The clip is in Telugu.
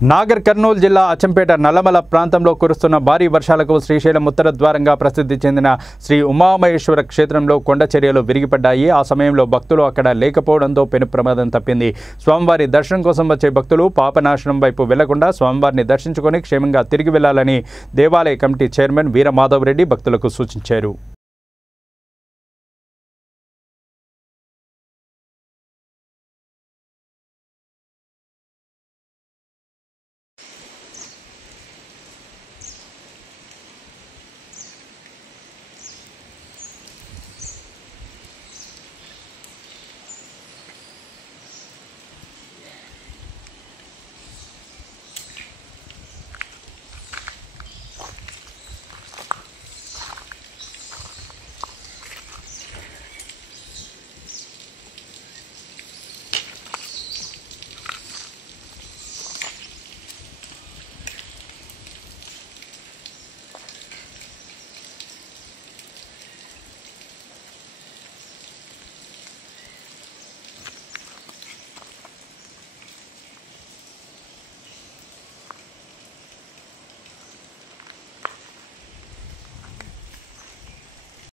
నాగర్ కర్నూలు జిల్లా అచ్చంపేట నల్లమల ప్రాంతంలో కురుస్తున్న భారీ వర్షాలకు శ్రీశైలం ఉత్తర ద్వారంగా ప్రసిద్ధి చెందిన శ్రీ ఉమామహేశ్వర క్షేత్రంలో కొండ చర్యలు విరిగిపడ్డాయి. ఆ సమయంలో భక్తులు అక్కడ లేకపోవడంతో పెను ప్రమాదం తప్పింది. స్వామివారి దర్శనం కోసం వచ్చే భక్తులు పాపనాశనం వైపు వెళ్లకుండా స్వామివారిని దర్శించుకొని క్షేమంగా తిరిగి వెళ్లాలని దేవాలయ కమిటీ చైర్మన్ వీరమాధవ్ రెడ్డి భక్తులకు సూచించారు.